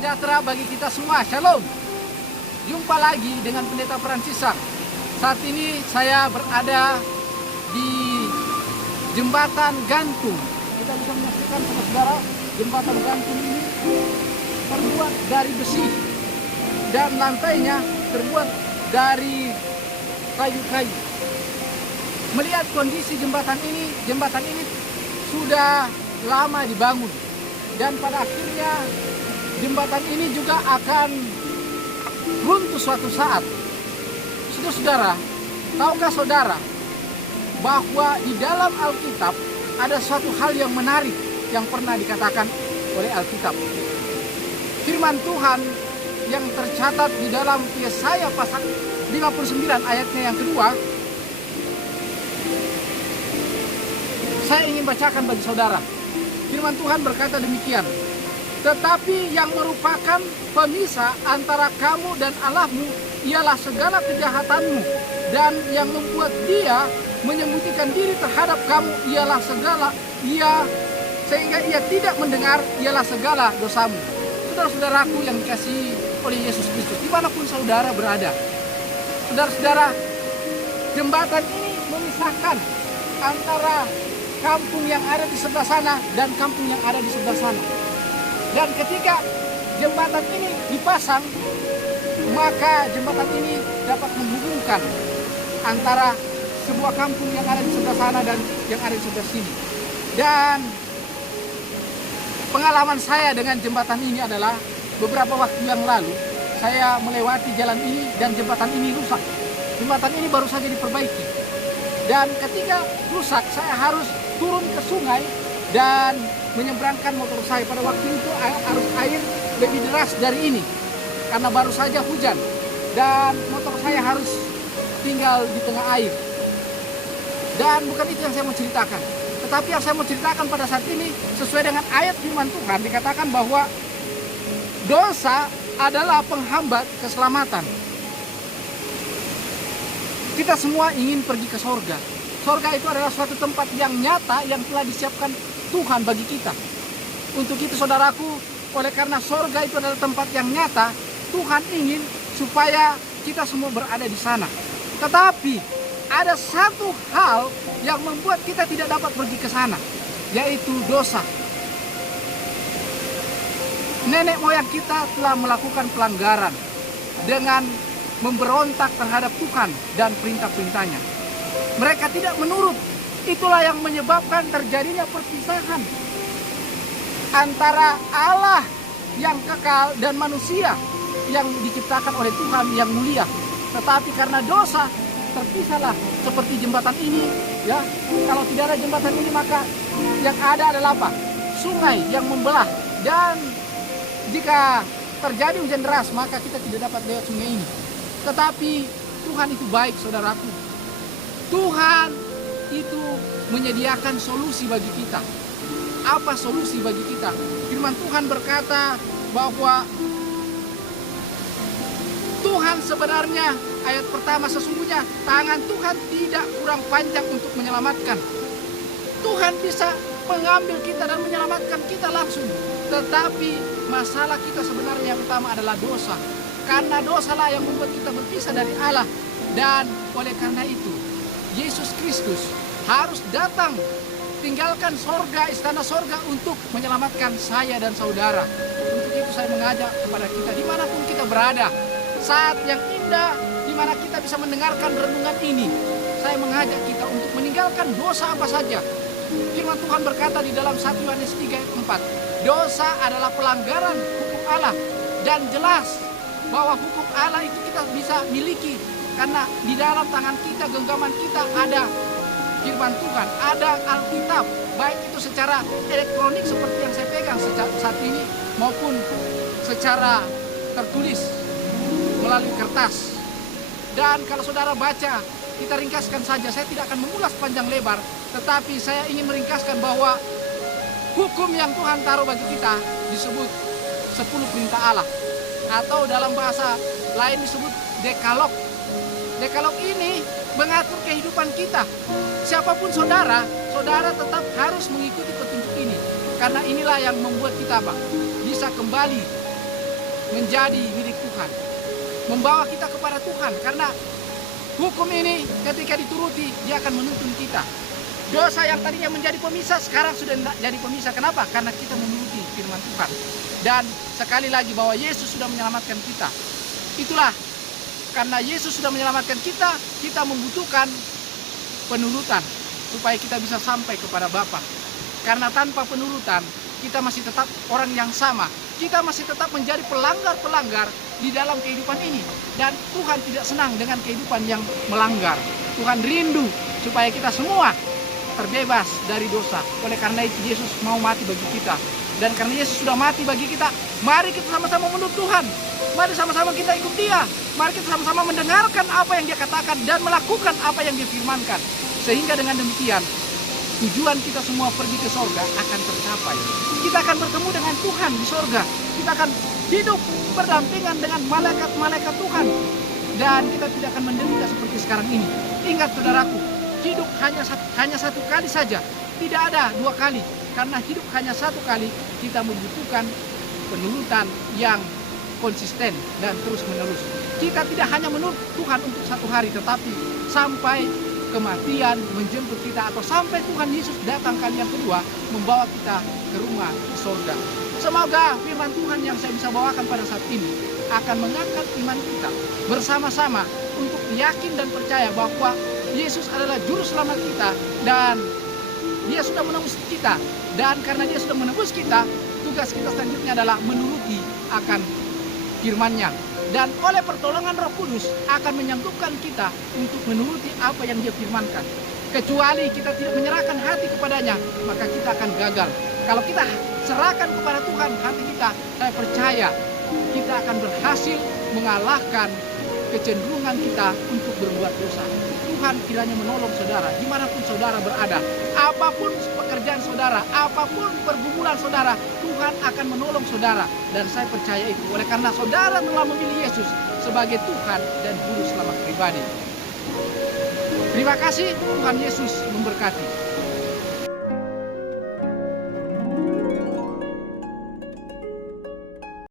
sejahtera bagi kita semua. Shalom. Jumpa lagi dengan Pendeta Francisan. Saat ini saya berada di jembatan gantung. Kita bisa menyaksikan saudara, jembatan gantung ini terbuat dari besi dan lantainya terbuat dari kayu-kayu. Melihat kondisi jembatan ini sudah lama dibangun dan pada akhirnya jembatan ini juga akan runtuh suatu saat. Saudara, tahukah saudara bahwa di dalam Alkitab ada suatu hal yang menarik yang pernah dikatakan oleh Alkitab. Firman Tuhan yang tercatat di dalam Yesaya pasal 59 ayatnya yang kedua, saya ingin bacakan bagi saudara. Firman Tuhan berkata demikian, tetapi yang merupakan pemisah antara kamu dan Allahmu ialah segala kejahatanmu, dan yang membuat dia menyembunyikan diri terhadap kamu ialah sehingga ia tidak mendengar ialah segala dosamu. Saudara-saudaraku yang dikasihi oleh Yesus Kristus, dimanapun saudara berada, saudara-saudara, jembatan ini memisahkan antara kampung yang ada di sebelah sana dan kampung yang ada di sebelah sana. Dan ketika jembatan ini dipasang, maka jembatan ini dapat menghubungkan antara sebuah kampung yang ada di sebelah sana dan yang ada di sebelah sini. Dan pengalaman saya dengan jembatan ini adalah beberapa waktu yang lalu saya melewati jalan ini dan jembatan ini rusak. Jembatan ini baru saja diperbaiki. Dan ketika rusak, saya harus turun ke sungai dan menyeberangkan motor saya. Pada waktu itu arus air lebih deras dari ini karena baru saja hujan dan motor saya harus tinggal di tengah air. Dan bukan itu yang saya mau ceritakan, tetapi yang saya mau ceritakan pada saat ini sesuai dengan ayat firman Tuhan, dikatakan bahwa dosa adalah penghambat keselamatan. Kita semua ingin pergi ke sorga. Sorga itu adalah suatu tempat yang nyata yang telah disiapkan Tuhan bagi kita. Untuk itu saudaraku, oleh karena sorga itu adalah tempat yang nyata, Tuhan ingin supaya kita semua berada di sana. Tetapi ada satu hal yang membuat kita tidak dapat pergi ke sana, yaitu dosa. Nenek moyang kita telah melakukan pelanggaran dengan memberontak terhadap Tuhan dan perintah-perintahnya. Mereka tidak menurut. Itulah yang menyebabkan terjadinya perpisahan antara Allah yang kekal dan manusia yang diciptakan oleh Tuhan yang mulia. Tetapi karena dosa, terpisahlah seperti jembatan ini, ya. Kalau tidak ada jembatan ini, maka yang ada adalah apa? Sungai yang membelah. Dan jika terjadi hujan deras, maka kita tidak dapat lewat sungai ini. Tetapi Tuhan itu baik, saudaraku. Tuhan itu menyediakan solusi bagi kita. Apa solusi bagi kita? Firman Tuhan berkata bahwa Tuhan sebenarnya, ayat pertama, sesungguhnya tangan Tuhan tidak kurang panjang untuk menyelamatkan. Tuhan bisa mengambil kita dan menyelamatkan kita langsung. Tetapi masalah kita sebenarnya yang utama adalah dosa. Karena dosalah yang membuat kita berpisah dari Allah. Dan oleh karena itu, Yesus Kristus harus datang, tinggalkan sorga, istana sorga untuk menyelamatkan saya dan saudara. Untuk itu saya mengajak kepada kita, dimanapun kita berada, saat yang indah dimana kita bisa mendengarkan renungan ini, saya mengajak kita untuk meninggalkan dosa apa saja. Firman Tuhan berkata di dalam 1 Yohanes 3 ayat 4, dosa adalah pelanggaran hukum Allah. Dan jelas bahwa hukum Allah itu kita bisa miliki, karena di dalam tangan kita, genggaman kita ada firman Tuhan, ada Alkitab, baik itu secara elektronik seperti yang saya pegang saat ini, maupun secara tertulis melalui kertas. Dan kalau saudara baca, kita ringkaskan saja, saya tidak akan mengulas panjang lebar, tetapi saya ingin meringkaskan bahwa hukum yang Tuhan taruh bagi kita disebut 10 perintah Allah, atau dalam bahasa lain disebut dekalog. Dekalog ini mengatur kehidupan kita. Siapapun saudara, saudara tetap harus mengikuti petunjuk ini. Karena inilah yang membuat kita apa? Bisa kembali menjadi milik Tuhan, membawa kita kepada Tuhan. Karena hukum ini ketika dituruti, dia akan menuntun kita. Dosa yang tadinya menjadi pemisah sekarang sudah tidak jadi pemisah. Kenapa? Karena kita menuruti firman Tuhan. Dan sekali lagi bahwa Yesus sudah menyelamatkan kita. Itulah karena Yesus sudah menyelamatkan kita, kita membutuhkan penurutan supaya kita bisa sampai kepada Bapa. Karena tanpa penurutan kita masih tetap orang yang sama. Kita masih tetap menjadi pelanggar-pelanggar di dalam kehidupan ini. Dan Tuhan tidak senang dengan kehidupan yang melanggar. Tuhan rindu supaya kita semua terbebas dari dosa. Oleh karena itu Yesus mau mati bagi kita. Dan karena Yesus sudah mati bagi kita, mari kita sama-sama menurut Tuhan. Mari sama-sama kita ikut Dia. Mari kita sama-sama mendengarkan apa yang Dia katakan dan melakukan apa yang Dia firmankan. Sehingga dengan demikian tujuan kita semua pergi ke sorga akan tercapai. Kita akan bertemu dengan Tuhan di sorga. Kita akan hidup berdampingan dengan malaikat-malaikat Tuhan. Dan kita tidak akan menderita seperti sekarang ini. Ingat saudaraku, hidup hanya satu kali saja. Tidak ada dua kali. Karena hidup hanya satu kali, kita membutuhkan penurutan yang konsisten dan terus menerus. Kita tidak hanya menurut Tuhan untuk satu hari, tetapi sampai kematian menjemput kita, atau sampai Tuhan Yesus datang kali yang kedua membawa kita ke rumah di sorga. Semoga firman Tuhan yang saya bisa bawakan pada saat ini akan mengangkat iman kita bersama-sama untuk yakin dan percaya bahwa Yesus adalah juru selamat kita dan Dia sudah menebus kita. Dan karena Dia sudah menebus kita, tugas kita selanjutnya adalah menuruti akan firman-Nya. Dan oleh pertolongan Roh Kudus akan menyanggupkan kita untuk menuruti apa yang Dia firmankan. Kecuali kita tidak menyerahkan hati kepadanya, maka kita akan gagal. Kalau kita serahkan kepada Tuhan hati kita, saya percaya kita akan berhasil mengalahkan kecenderungan kita untuk berbuat dosa. Tuhan kiranya menolong saudara dimanapun saudara berada. Apapun pekerjaan saudara, apapun pergumulan saudara, Tuhan akan menolong saudara. Dan saya percaya itu oleh karena saudara telah memilih Yesus sebagai Tuhan dan Juru Selamat pribadi. Terima kasih, Tuhan Yesus memberkati.